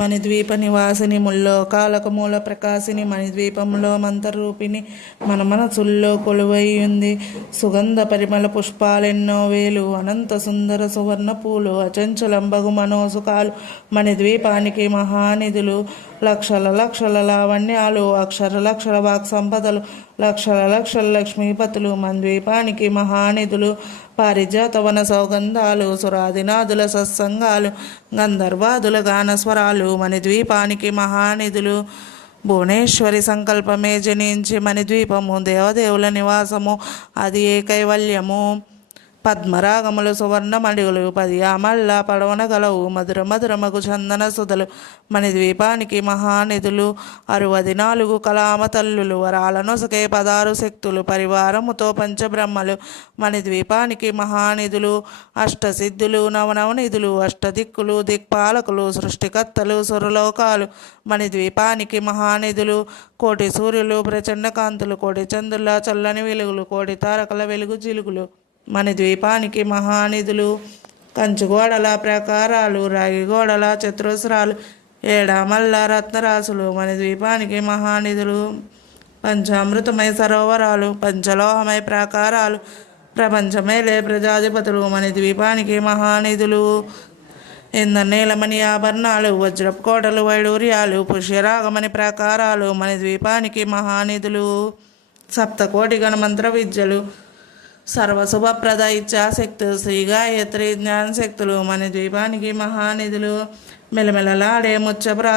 మణిద్వీప నివాసిని ముల్లోకాలకు మూల ప్రకాశిని మణిద్వీపంలో మంత్రరూపిణి మన మనసుల్లో కొలువైయుంది. సుగంధ పరిమళ పుష్పాలెన్నో వేలు అనంత సుందర సువర్ణ పూలు అచంచలంబగు మనోసుకాలు మణిద్వీపానికి మహానిధులు. లక్షల లక్షల లావణ్యాలు అక్షర లక్షల వాక్ సంపదలు లక్షల లక్షల లక్ష్మీపతులు మణిద్వీపానికి మహానిధులు. పారిజాత వన సౌగంధాలు సురాదినాదుల సత్సంగాలు గంధర్వాదుల గానస్వరాలు మణిద్వీపానికి మహానిధులు. భువనేశ్వరి సంకల్పమే జనించి మణిద్వీపము దేవదేవుల నివాసము అది ఏ కైవల్యము. పద్మరాగములు సువర్ణమణిగులు 10 ఆమళ్ళ పడవన గలవు మధుర మధురమగు చందన సుధలు మణిద్వీపానికి మహానిధులు. 64 కలామ తల్లులు వరాల నొసకే 16 శక్తులు పరివారముతో పంచబ్రహ్మలు మణిద్వీపానికి మహానిధులు. అష్టసిద్ధులు నవనవనిధులు అష్టదిక్కులు దిక్పాలకులు సృష్టికర్తలు సురలోకాలు మణిద్వీపానికి మహానిధులు. కోటి సూర్యులు ప్రచండ కాంతులు కోటి చంద్రుల చల్లని వెలుగులు కోటి తారకల వెలుగు జిలుగులు మణిద్వీపానికి మహానిధులు. కంచుగోడల ప్రాకారాలు రాగిగోడల చతురస్రాలు ఏడామల్ల రత్నరాసులు మణిద్వీపానికి మహానిధులు. పంచామృతమై సరోవరాలు పంచలోహమై ప్రాకారాలు ప్రపంచమేలే ప్రజాధిపతులు మణిద్వీపానికి మహానిధులు. ఇంద్రనీలమణి ఆభరణాలు వజ్రపు కోటలు వైడూర్యాలు పుష్యరాగమణి ప్రాకారాలు మణిద్వీపానికి మహానిధులు. సప్తకోటి గణమంత్ర విద్యలు సర్వశుభప్రద ఇచ్ఛాశక్తులు శ్రీ గాయత్రి జ్ఞానశక్తులు మణిద్వీపానికి మహానిధులు. మెలమెలలాడే ముచ్చప్రా